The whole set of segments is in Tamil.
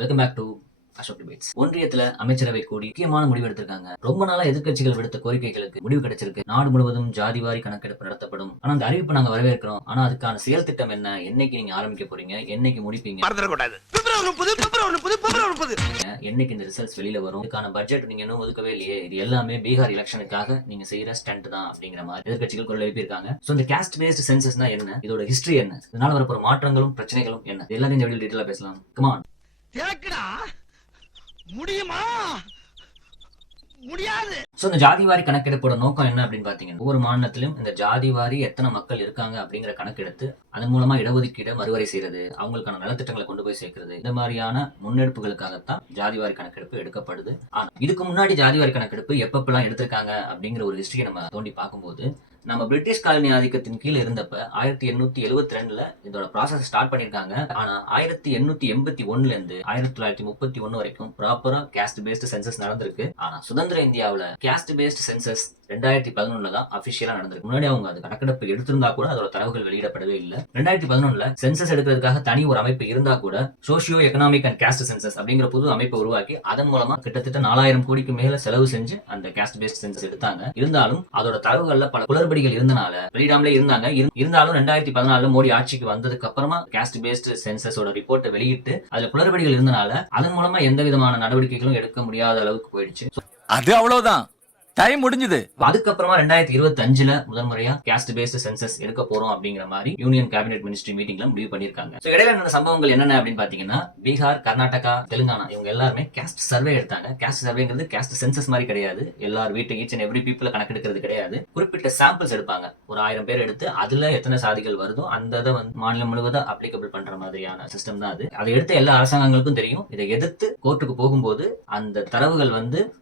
Welcome back to Ashok debates. ஒன்றியத்துல அமைச்சரவை கூடி முக்கியமான முடிவு எடுத்திருக்காங்க. ரொம்ப நாளா எதிர்க்கட்சிகள் விடுத்த கோரிக்கைகளுக்கு முடிவு கிடைச்சிருக்கு. நாடு முழுவதும் ஜாதிவாரி கணக்கெடுப்பு நடத்தப்படும். ஆனா அந்த அறிவிப்பு நாங்க வரவேற்கிறோம். ஆனா அதுக்கான செயல் திட்டம் என்ன? என்னைக்கு நீங்க ஆரம்பிக்க போறீங்க? என்னைக்கு முடிப்பீங்க? என்னைக்கு இந்த ரிசல்ட்ஸ் வெளியில வரும்? இதுக்கான பட்ஜெட் நீங்க இன்னும் ஒதுக்கவே இல்லையே. இது எல்லாமே பீகார் எலெக்ஷனுக்காக நீங்க செய்யற ஸ்டண்ட் தான் அப்படிங்கிற மாதிரி எதிர்க்கட்சிகள் குரல் எழுப்பியிருக்காங்க. சோ இந்த காஸ்ட் பேஸ்ட் சென்சஸ்னா என்ன? இதோட ஹிஸ்டரி என்ன? இதனால வரப்போற மாற்றங்களும் பிரச்சனைகளும் என்ன? எல்லாத்தையும் இந்த வீடியோ டீடைலா பேசலாம். Come on. முடியுமா? முடியாது. சோ இந்த ஜாதிவாரி கணக்கெடுப்போட நோக்கம் என்ன அப்படின்னு பாத்தீங்கன்னா, ஒவ்வொரு மாநிலத்திலும் இந்த ஜாதிவாரி எத்தனை மக்கள் இருக்காங்க அப்படிங்கிற கணக்கெடுத்து அதன் மூலமா இடஒதுக்கீடு மறுவரை செய்யறது, அவங்களுக்கான நலத்திட்டங்களை கொண்டு போய் சேர்க்கிறது, இந்த மாதிரியான முன்னெடுப்புகளுக்காகத்தான் ஜாதிவாரி கணக்கெடுப்பு எடுக்கப்படுது. ஆனா இதுக்கு முன்னாடி ஜாதிவாரி கணக்கெடுப்பு எப்பப்பெல்லாம் எடுத்திருக்காங்க அப்படிங்கிற ஒரு ஹிஸ்டரியை நம்ம தோண்டி பார்க்கும்போது, நம்ம பிரிட்டிஷ் காலனி ஆதிக்கத்தின் கீழ் இருந்தப்ப 1872 இதோட ப்ராசஸ் ஸ்டார்ட் பண்ணிருக்காங்க. ஆனா 1881 இருந்து 1931 வரைக்கும் ப்ராப்பரா காஸ்ட் பேஸ்ட் சென்சஸ் நடந்திருக்கு. ஆனா சுதந்திர இந்தியாவுல காஸ்ட் பேஸ்ட் சென்சஸ் 2011 தான் அபிஷியலா நடந்திருக்கு. முன்னாடி அவங்க அது கணக்கெடுப்பு எடுத்திருந்தா கூட அதோட தரவுகள் வெளியிடப்படவே இல்லை. 2011 சென்சஸ் எடுக்கிறதுக்காக தனி ஒரு அமைப்பு இருந்தா கூட socio economic and caste census அப்படிங்கிற புது அமைப்பை உருவாக்கி அதன் மூலமா கிட்டத்தட்ட 4000 கோடிக்கு மேல செலவு செஞ்சு அந்த காஸ்ட் பேஸ்ட் சென்சஸ் எடுத்தாங்க. இருந்தாலும் அதோட தரவுகள்ல பல குளறுபடிகள் இருந்தனால வெளியிடாமலே இருந்தாங்க. இருந்தாலும் 2014 மோடி ஆட்சிக்கு வந்ததுக்கு அப்புறமா காஸ்ட் பேஸ்ட் சென்சஸோட ரிப்போர்ட்டை வெளியிட்டு அதுல குளறுபடிகள் இருந்தனால அதன் மூலமா எந்த விதமான நடவடிக்கைகளும் எடுக்க முடியாத அளவுக்கு போயிடுச்சு. அது அவ்வளவுதான், டைம் முடிஞ்சது. அதுக்கப்புறமா 2025 முதல் முறையா காஸ்ட் பேஸ்ட் சென்சஸ் எடுக்க போறோம் அப்படிங்கிற மாதிரி யூனியன் கேபினெட் மினிஸ்ட்ரி மீட்டிங்ல முடிவு பண்ணிருக்காங்க. இடையில நடந்த சம்பவங்கள் என்னென்ன அப்படின்னு பாத்தீங்கன்னா, பீகார், கர்நாடகா, தெலுங்கானா இவங்க எல்லாருமே காஸ்ட் சர்வே எடுத்தாங்க. காஸ்ட் சர்வேங்கிறது காஸ்ட் சென்சஸ் மாதிரி கிடையாது. எல்லார் வீட்டு ஈச் அண்ட் எவ்ரி பீப்புளை கணக்கெடுக்கிறது கிடையாது. குறிப்பிட்ட சாம்பிள்ஸ் எடுப்பாங்க. ஒரு 1000 பேர் எடுத்து அதுல எத்தனை சாதிகள் வருதோ அந்த இதை மாநிலம் முழுவதும் அப்ளிகபிள் பண்ற மாதிரியான சிஸ்டம் தான் அது. அதை எடுத்த எல்லா அரசாங்கங்களுக்கும் தெரியும். இதை எதிர்த்து கோர்ட்டுக்கு போகும்போது அந்த தரவுகள்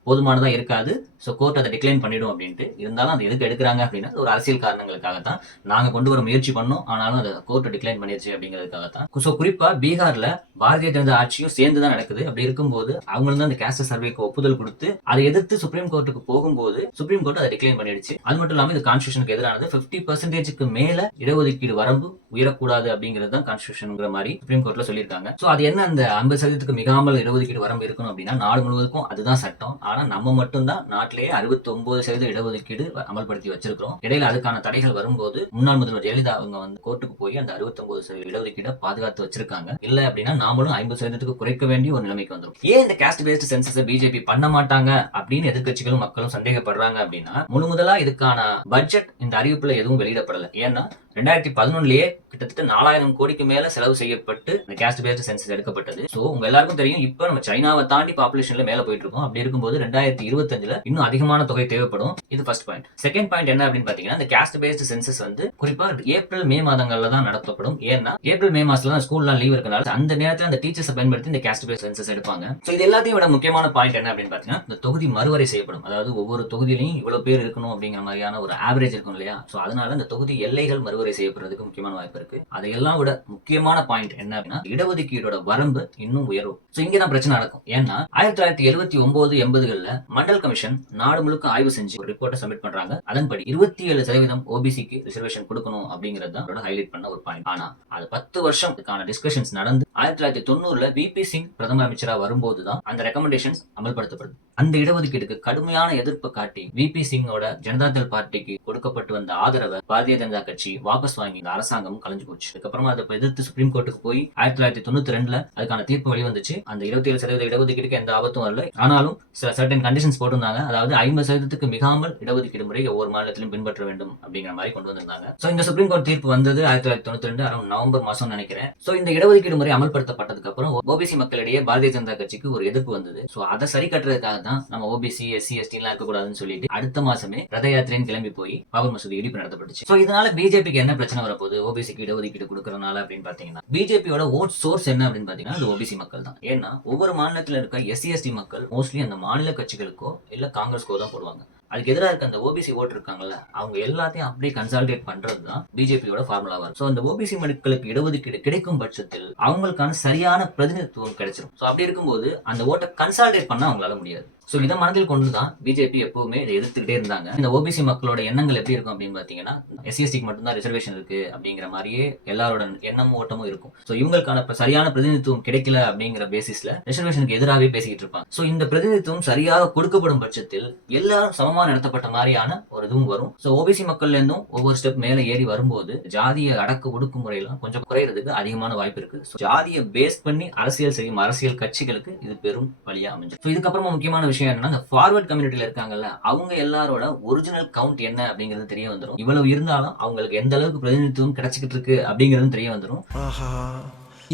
போதுமானதா இருக்காது. சோ கோர்ட் அதை டிக்ளைன் பண்ணிடும் அப்படின்ட்டு. இருந்தாலும் அது எதுக்கு எடுக்கிறாங்க அப்படின்னா ஒரு அரசியல் காரணங்களுக்காக தான். நாங்க கொண்டு வர முயற்சி பண்ணோம், ஆனாலும் அதை கோர்ட் டிக்ளைன் பண்ணிருச்சு அப்படிங்கிறதுக்காக தான். சோ குறிப்பா பீகார்ல பாரதிய ஜனதா ஆட்சியும் சேர்ந்து தான் நடக்குது. அப்படி இருக்கும்போது அவங்களும் தான் அந்த காஸ்ட் சர்வேக்கு ஒப்புதல் கொடுத்து அதை எதிர்த்து சுப்ரீம் கோர்ட்டுக்கு போகும்போது சுப்ரீம் கோர்ட் அதை டிக்ளைன் பண்ணிடுச்சு. அது மட்டும் இல்லாம இது கான்ஸ்டியூஷனுக்கு எதிரானது. 50% மேல இடஒதுக்கீடு வரம்பு உயரக்கூடாது அப்படிங்கிறது தான் கான்ஸ்டியூஷன் மாதிரி சுப்ரீம் கோர்ட்ல சொல்லியிருக்காங்க. சோ அது என்ன, அந்த 50% மிகாமல் இடஒதுக்கீடு வரம்பு இருக்கணும் அப்படின்னா நாடு முழுவதுக்கும் அதுதான் சட்டம். ஆனா நம்ம மட்டும் தான் நாட்டிலேயே 69% இடஒதுக்கீடு அமல்படுத்தி வச்சிருக்கிறோம். இடையில அதுக்கான தடைகள் வரும்போது முன்னாள் முதல்வர் ஜெயலலிதா அவங்க கோர்ட்டுக்கு போய் அந்த 69% இடஒதுக்கீடை பாதுகாத்து வச்சிருக்காங்க. இல்ல அப்படின்னா நாமளும் 50% குறைக்க வேண்டிய ஒரு நிலைமைக்கு வந்துடும். ஏன் இந்த காஸ்ட் பேஸ்ட் சென்சஸ் பிஜேபி பண்ண மாட்டாங்க அப்படின்னு எதிர்க்கட்சிகளும் மக்களும் சந்தேகப்படுறாங்க அப்படின்னா, முதலா இதுக்கான பட்ஜெட் இந்த அறிவிப்புல எதுவும் வெளியிடப்படல. ஏன்னா 2011 கிட்டத்தட்ட 4000 கோடிக்கு மேல செலவு செய்யப்பட்டு இந்த காஸ்ட் பேஸ்ட் சென்சஸ் எடுக்கப்பட்டது. சோ உங்க எல்லாருக்கும் தெரியும், இப்ப நம்ம சைனாவை தாண்டி பாப்புலேஷன்ல மேல போயிட்டு இருக்கோம். அப்படி இருக்கும்போது 2025 இன்னும் அதிகமான தொகை தேவைப்படும். இது ஃபர்ஸ்ட் பாயிண்ட். செகண்ட் பாயிண்ட் என்ன அப்படின்னு பாத்தீங்கன்னா, இந்த காஸ்ட் பேஸ்ட் சென்சஸ் குறிப்பா ஏப்ரல் மே மாதங்கள்ல தான் நடத்தப்படும். ஏன்னா ஏப்ரல் மே மாசத்துல தான் ஸ்கூல்லாம் லீவ் இருக்கனால அந்த நேரத்துல அந்த டீச்சர்ஸ் பயன்படுத்தி இந்த காஸ்ட் பேஸ்ட் சென்சஸ் எடுப்பாங்க. சோ இது எல்லாத்தையும் விட முக்கியமான பாயிண்ட் என்ன அப்படின்னு பாத்தீங்கன்னா, இந்த தொகுதி மறுவரை செய்யப்படும். அதாவது ஒவ்வொரு தொகுதியிலையும் இவ்வளவு பேர் இருக்கணும் அப்படிங்கிற மாதிரியான ஒரு ஆவரேஜ் இருக்கும் இல்லையா? சோ அதனால இந்த தொகுதி எல்லைகள் மறுவரை செய்யப்படுறதுக்கு முக்கியமான வாய்ப்பு இருக்கு. அதையெல்லாம் விட முக்கியமான பாயிண்ட் என்ன அப்படின்னா, இடஒதுக்கீடோட வரம்பு இன்னும் உயரும். சோ இங்கதான் பிரச்சனை நடக்கும். ஏன்னா 1979, 80 மண்டல் கமிஷன் நாடு முழுக்க ஆய்வு செஞ்சு ஒரு ரிப்போர்ட்டை சப்மிட் பண்றாங்க. அதன்படி 27% ஓபிசிக்கு ரிசர்வேஷன் கொடுக்கணும் அப்படிங்கிறது தான் ஹைலைட் பண்ண ஒரு பாயிண்ட். ஆனா அது 10 வருஷம் டிஸ்கஷன்ஸ் நடந்து 1990 விபி சிங் பிரதம அமைச்சரா வரும்போதுதான் அந்த ரெக்கமெண்டேஷன்ஸ் அமல்படுத்தப்படுது. அந்த இடஒதுக்கீடுக்கு கடுமையான எதிர்ப்பு காட்டி விபி சிங்கோட ஜனதாதள் பார்ட்டிக்கு கொடுக்கப்பட்டு வந்த ஆதரவை பாரதிய ஜனதா கட்சி வாபஸ் வாங்கி இந்த அரசாங்கம் கலைஞ்சு போச்சு. அதுக்கப்புறமா அதை எதிர்த்து சுப்ரீம் கோர்ட்டுக்கு போய் 1992 அதுக்கான தீர்ப்பு வெளிவந்துச்சு. அந்த 27% இடஒதுக்கீடுக்கு எந்த ஆபத்தும் வரல. ஆனாலும் சர்டன் கண்டிஷன்ஸ் போட்டிருந்தாங்க. அதாவது 50% மிகாமல் இடஒதுக்கீடு முறை ஒவ்வொரு மாநிலத்திலும் பின்பற்ற வேண்டும் அப்படிங்கிற மாதிரி கொண்டு வந்திருந்தாங்க. சோ இந்த சுப்ரீம் கோர்ட் தீர்ப்பு வந்தது 1992 அரௌண்ட் நவம்பர் மாசம் நினைக்கிறேன். சோ இந்த இடஒதுக்கீடு முறை அமல்படுத்தப்பட்டதுக்கு அப்புறம் ஓபிசி மக்களிடையே பாரதிய ஜனதா கட்சிக்கு ஒரு எதிர்ப்பு வந்தது. சோ அதை சரி கட்டுறதுக்காக தான் நம்ம ஓபிசி, எஸ்சி, எஸ்டி எல்லாம் இருக்கக்கூடாதுன்னு சொல்லிட்டு அடுத்த மாசமே ரத யாத்திரைன்னு கிளம்பி போய் பாபர் மசூதி இடிப்பு நடத்தப்பட்டுச்சு. சோ இதனால பிஜேபிக்கு என்ன பிரச்சனை வரப்போகுது ஓபிசிக்கு இடஒதுக்கீடு கொடுக்கறதுனால அப்படின்னு பாத்தீங்கன்னா, பிஜேபியோட ஓட் சோர்ஸ் என்ன அப்படின்னு பாத்தீங்கன்னா அது ஓபிசி மக்கள் தான். ஏன்னா ஒவ்வொரு மாநிலத்தில் இருக்க எஸ்சி, எஸ்டி மக்கள் மோஸ்ட்லி அந்த மாநில கட்சிகளுக்கோ இல்ல காங்கிரஸ்க்கோ தான் போடுவாங்க. அதுக்கு எதிராக இருக்க அந்த ஓபிசி ஓட்டு இருக்காங்கல்ல, அவங்க எல்லாத்தையும் அப்படியே கன்சாலிடேட் பண்றதுதான் பிஜேபியோட ஃபார்முலாவா இருக்கும். சோ அந்த ஓபிசி மக்களுக்கு இடஒதுக்கீடு கிடைக்கும் பட்சத்தில் அவங்களுக்கான சரியான பிரதிநிதித்துவம் கிடைச்சிடும். சோ அப்படி இருக்கும்போது அந்த ஓட்டை கன்சாலிடேட் பண்ண அவங்களால முடியாது. ஸோ இதை மனதில் கொண்டு தான் பிஜேபி எப்பவுமே இதை எதிர்த்துக்கிட்டே இருந்தாங்க. இந்த ஓபிசி மக்களோட எண்ணங்கள் எப்படி இருக்கும் அப்படின்னு பாத்தீங்கன்னா, எஸ்சிஎஸ்டிக்கு மட்டும்தான் ரிசர்வேஷன் இருக்கு அப்படிங்கிற மாதிரியே எல்லாரோட எண்ணமும் ஓட்டமும் இருக்கும். ஸோ இவங்களுக்கான சரியான பிரதிநிதித்துவம் கிடைக்கல அப்படிங்கிற பேசிஸ்ல ரிசர்வேஷனுக்கு எதிராகவே பேசிக்கிட்டு இருப்பாங்க. ஸோ இந்த பிரதிநிதித்துவம் சரியாக கொடுக்கப்படும் பட்சத்தில் எல்லாரும் சமமா நடத்தப்பட்ட மாதிரியான ஒரு இதுவும் வரும். ஸோ ஓபிசி மக்கள்ல இருந்தும் ஒவ்வொரு ஸ்டெப் மேல ஏறி வரும்போது ஜாதிய அடக்க ஒடுக்குமுறையெல்லாம் கொஞ்சம் குறையிறதுக்கு அதிகமான வாய்ப்பு இருக்கு. ஸோ ஜாதியை பேஸ் பண்ணி அரசியல் செய்யும் அரசியல் கட்சிகளுக்கு இது பெரும் வழியா அமைஞ்சு. ஸோ இதுக்கப்புறமா முக்கியமான விஷயம் என்னன்னா, இந்த ஃபார்வர்ட் கம்யூனிட்டில இருக்காங்கல்ல, அவங்க எல்லாரோட ஒரிஜினல் கவுண்ட் என்ன அப்படிங்கிறது தெரிய வந்துடும். இவ்வளவு இருந்தாலும் அவங்களுக்கு எந்த அளவுக்கு பிரதிநிதித்துவம் கிடைச்சிக்கிட்டு இருக்கு அப்படிங்கிறது தெரிய வந்துடும். ஆஹா,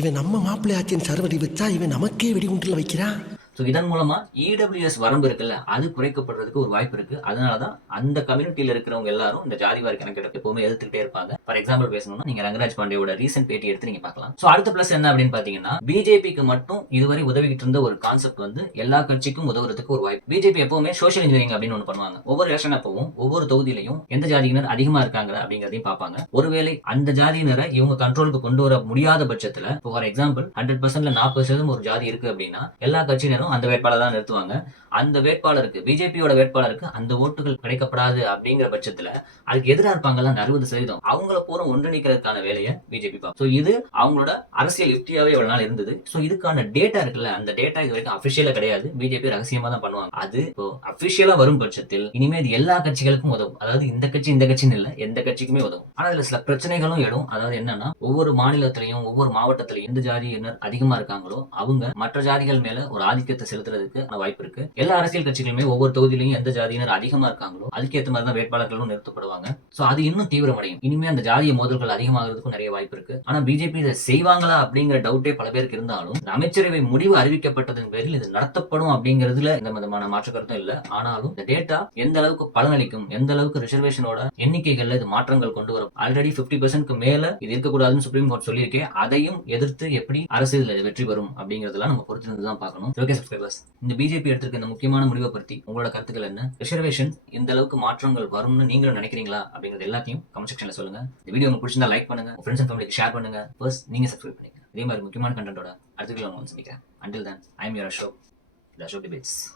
இவன் நம்ம மாப்பிள்ளையாச்சின் சர்வடி வச்சா இவன் நமக்கே வெடிகுண்டுல வைக்கிறான். ஸோ இதன் மூலமா இடபிள்யூஎஸ் வரம்பு இருக்குல்ல, அது குறைக்கப்படுறதுக்கு ஒரு வாய்ப்பு இருக்கு. அதனாலதான் அந்த கம்யூனிட்டியில இருக்கிறவங்க எல்லாரும் இந்த ஜாதிவாரி கணக்கெடுப்பு எப்பவுமே எதிர்த்துக்கிட்டே இருப்பாங்க. ஃபார் எக்ஸாம்பிள் பேசணும்னா நீங்க ரங்கராஜ் பாண்டேயோட ரீசென்ட் பேட்டி எடுத்து நீங்க பார்க்கலாம். ஸோ அடுத்த பிளஸ் என்ன அப்படின்னு பாத்தீங்கன்னா, பிஜேபிக்கு மட்டும் இதுவரை உதவிக்கிட்டு இருந்த ஒரு கான்செப்ட் வந்து எல்லா கட்சிக்கும் உதவுறதுக்கு ஒரு வாய்ப்பு. பிஜேபி எப்பவுமே சோஷியல் இன்ஜினியரிங் அப்படின்னு ஒன்று பண்ணுவாங்க. ஒவ்வொரு எலெக்ஷன் அப்பவும் ஒவ்வொரு தொகுதியிலையும் எந்த ஜாதியினர் அதிகமா இருக்காங்க அப்படிங்கறதையும் பார்ப்பாங்க. ஒருவேளை அந்த ஜாதியினரை இவங்க கண்ட்ரோலுக்கு கொண்டு வர முடியாத பட்சத்துல, ஃபார் எக்ஸாம்பிள் 100%ல 40% ஒரு ஜாதி இருக்கு அப்படின்னா எல்லா கட்சியினரும் அந்த வேட்பாளர் தான் நிறுத்துவாங்க. அந்த வேட்பாளருக்கு, பிஜேபியோட வேட்பாளருக்கு அந்த ஓட்டுகள் கிடைக்கப்படாது அப்படிங்கிற பட்சத்துல அதுக்கு எதிராக இருப்பாங்கல்ல 60%, அவங்கள பூரா ஒன்றிணைக்கிறதுக்கான வேலையை பிஜேபி பார்க்கும். ஸோ இது அவங்களோட அரசியல் யுக்தியாவே இவ்வளவு நாள் இருந்தது. ஸோ இதுக்கான டேட்டா இருக்குல்ல, அந்த டேட்டா இது வரைக்கும் அபிஷியலா கிடையாது. பிஜேபி ரகசியமா தான் பண்ணுவாங்க. அது இப்போ அபிஷியலா வரும் பட்சத்தில் இனிமே இது எல்லா கட்சிகளுக்கும் உதவும். அதாவது இந்த கட்சி இந்த கட்சின்னு இல்ல, எந்த கட்சிக்குமே உதவும். ஆனா இதுல சில பிரச்சனைகளும் எழும். அதாவது என்னன்னா, ஒவ்வொரு மாநிலத்திலையும் ஒவ்வொரு மாவட்டத்திலையும் எந்த ஜாதியினர் அதிகமா இருக்காங்களோ அவங்க மற்ற ஜாதிகள் மேல ஒரு ஆதிக்கத்தை செலுத்துறதுக்கு வாய்ப்பு இருக்கு. எல்லா அரசியல் கட்சிகளுமே ஒவ்வொரு தொகுதியிலையும் எந்த ஜாதியினர் அதிகமா இருக்காங்களோ அதுக்கேற்ற மாதிரி தான் வேட்பாளர்களும் நிறுத்தப்படுவாங்க. சோ அது இன்னும் தீவிரமடையும். இனிமே அந்த ஜாதிய மோதல்கள் அதிகமாகிறதுக்கும் நிறைய வாய்ப்பு இருக்கு. ஆனா பிஜேபி இதை செய்வாங்களா அப்படிங்கிற டவுட்டே பல பேருக்கு இருந்தாலும், அமைச்சரவை முடிவு அறிவிக்கப்பட்டதன் பேரில் இது நடத்தப்படும் அப்படிங்கிறதுல எந்த விதமான மாற்று கருத்தும் இல்ல. ஆனாலும் இந்த டேட்டா எந்த அளவுக்கு பலனளிக்கும், எந்த அளவுக்கு ரிசர்வேஷனோட எண்ணிக்கைகள்ல இது மாற்றங்கள் கொண்டு வரும். ஆல்ரெடி 50% மேல இது இருக்கக்கூடாதுன்னு சுப்ரீம் கோர்ட் சொல்லியிருக்கேன். அதையும் எதிர்த்து எப்படி அரசு வெற்றி பெறும் அப்படிங்கறதெல்லாம் நம்ம பொறுத்திருந்து தான் பார்க்கணும். ஓகே சப்ஸ்கிரைபர்ஸ், இந்த பிஜேபி எடுத்திருக்க இந்த முக்கியமான முடிவை பற்றி உங்களோட கருத்துக்கள் என்ன? ரிசர்வேஷன் இந்த அளவுக்கு மாற்றங்கள் வரும்னு நீங்களும் நினைக்கிறீங்களா அப்படிங்கிறது எல்லாத்தையும் கமெண்ட் செக்ஷன்ல சொல்லுங்க. இந்த வீடியோ உங்களுக்கு பிடிச்சிருந்தா லைக் பண்ணுங்க, உங்க ஃப்ரெண்ட்ஸ் அண்ட் ஃபேமிலிக்கு ஷேர் பண்ணுங்க. ஃபர்ஸ்ட் நீங்க சப்ஸ்கிரைப் பண்ணுங்க. இதே மாதிரி முக்கியமான கண்டென்ட்டோட அடுத்த வீடியோ வந்து சந்திக்கிறேன். Until then, I am your Ashok, the Ashok Debates.